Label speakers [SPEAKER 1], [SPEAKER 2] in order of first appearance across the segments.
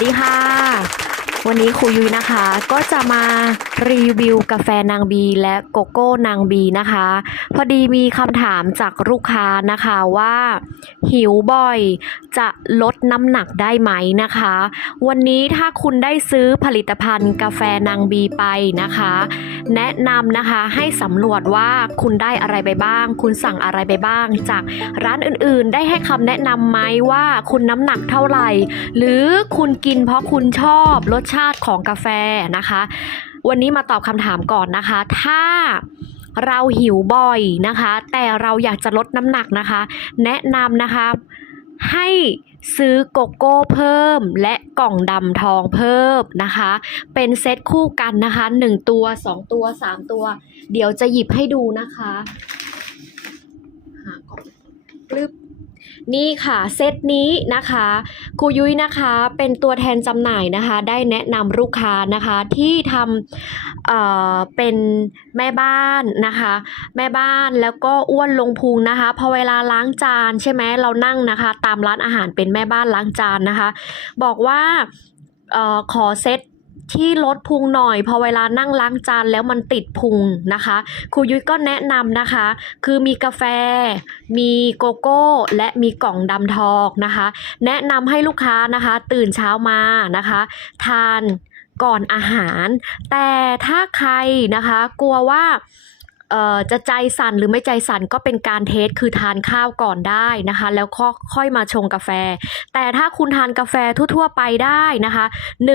[SPEAKER 1] ดีค่ะ วันนี้ครูยุ้ยนะคะ ก็จะมารีวิวกาแฟนางบีและโกโก้นางบีนะคะ พอดีมีคำถามจากลูกค้านะคะว่า หิวบ่อยจะลดน้ำหนักได้ไหมนะคะ วันนี้ถ้าคุณได้ซื้อผลิตภัณฑ์กาแฟนางบีไปนะคะ แนะนำนะคะให้สำรวจว่าคุณได้อะไรไปบ้าง คุณสั่งอะไรไปบ้าง จากร้านอื่นๆ ได้ให้คำแนะนำไหมว่าคุณน้ำหนักเท่าไหร่ หรือคุณกินเพราะคุณชอบรสชาติของกาแฟนะคะ วันนี้มาตอบคำถามก่อนนะคะ ถ้าเราหิวบ่อยนะคะ แต่เราอยากจะลดน้ำหนักนะคะ แนะนำนะคะ ให้ซื้อโกโก้เพิ่มและกล่องดำทองเพิ่มนะคะ เป็นเซตคู่กันนะคะ 1 ตัว 2 ตัว 3 ตัว เดี๋ยวจะหยิบให้ดูนะคะหากล่องปลึบ นี่ค่ะเซตนี้นะคะครูยุ้ยนะคะเป็นตัวแทนจำหน่ายนะคะ ได้แนะนำลูกค้านะคะที่ทำเอ่อเป็นแม่บ้านนะคะ แม่บ้านแล้วก็อ้วนลงพุงนะคะพอเวลาล้างจานใช่ไหมเรานั่งนะคะ ตามร้านอาหารเป็นแม่บ้านล้างจานนะคะ บอกว่าเอ่อขอเซต ที่ลดพุงหน่อยพอเวลานั่งล้างจานแล้วมันติดพุงนะคะครูยุ้ยก็แนะนำนะคะ คือมีกาแฟ มีโกโก้ และมีกล่องดำทองนะคะ แนะนำให้ลูกค้านะคะ ตื่นเช้ามานะคะ ทานก่อนอาหาร แต่ถ้าใครนะคะ กลัวว่า จะใจสั่นหรือไม่ใจสั่นก็เป็นการเทสคือทานข้าวก่อนได้นะคะ แล้วก็ค่อยมาชงกาแฟ แต่ถ้าคุณทานกาแฟทั่วๆไปได้นะคะ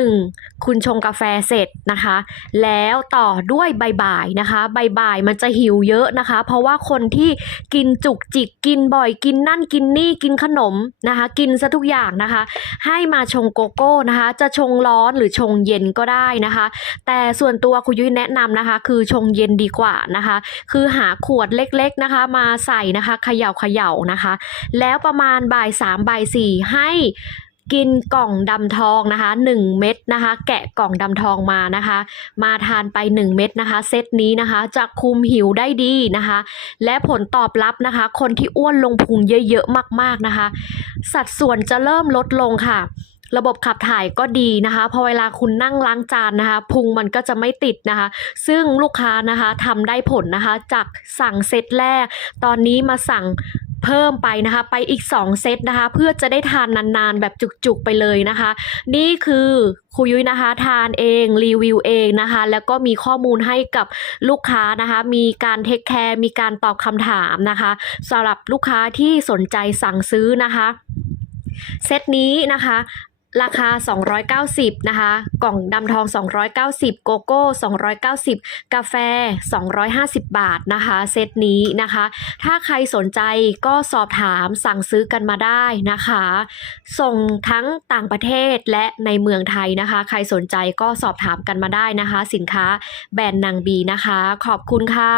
[SPEAKER 1] 1. คุณชงกาแฟเสร็จนะคะ แล้วต่อด้วยใบ่ายๆนะคะใบ่ายๆมันจะหิวเยอะนะคะ เพราะว่าคนที่กินจุกจิกกินบ่อยกินนั่นกินนี่กินขนมนะคะ กินซะทุกอย่างนะคะ ให้มาชงโกโก้นะคะ จะชงร้อนหรือชงเย็นก็ได้นะคะ แต่ส่วนตัวคุณยุ้ยแนะนำนะคะ คือชงเย็นดีกว่านะคะคือหาขวดเล็กๆนะคะ มาใส่นะคะเขย่าเขย่านะคะ แล้วประมาณบ่ายสามบ่ายสี่ให้กินกล่องดำทองนะคะ 1 เม็ดนะคะ แกะกล่องดำทองมานะคะ มาทานไป 1 เม็ดนะคะ เซตนี้นะคะ จะคุมหิวได้ดีนะคะ และผลตอบรับนะคะ คนที่อ้วนลงพุงเยอะๆมากๆนะคะ สัดส่วนจะเริ่มลดลงค่ะ ระบบขับถ่ายก็ดีนะคะพอเวลาคุณนั่งล้างจานนะคะ พุงมันก็จะไม่ติดนะคะ ซึ่งลูกค้านะคะทำได้ผลนะคะ จากสั่งเซตแรก ตอนนี้มาสั่งเพิ่มไปนะคะ ไปอีก 2 เซตนะคะ เพื่อจะได้ทานนานๆ แบบจุกๆไปเลยนะคะ นี่คือครูยุ้ยนะคะทานเองรีวิวเองนะคะ แล้วก็มีข้อมูลให้กับลูกค้านะคะ มีการเทคแคร์มีการตอบคำถามนะคะสำหรับลูกค้าที่สนใจสั่งซื้อนะคะ เซตนี้นะคะ ราคา 290 นะคะ กล่องดำทอง 290 โกโก้ 290 กาแฟ 250 บาทนะคะ เซตนี้นะคะ ถ้าใครสนใจก็สอบถามสั่งซื้อกันมาได้นะคะ ส่งทั้งต่างประเทศและในเมืองไทยนะคะ ใครสนใจก็สอบถามกันมาได้นะคะ สินค้าแบรนด์นางบีนะคะ ขอบคุณค่ะ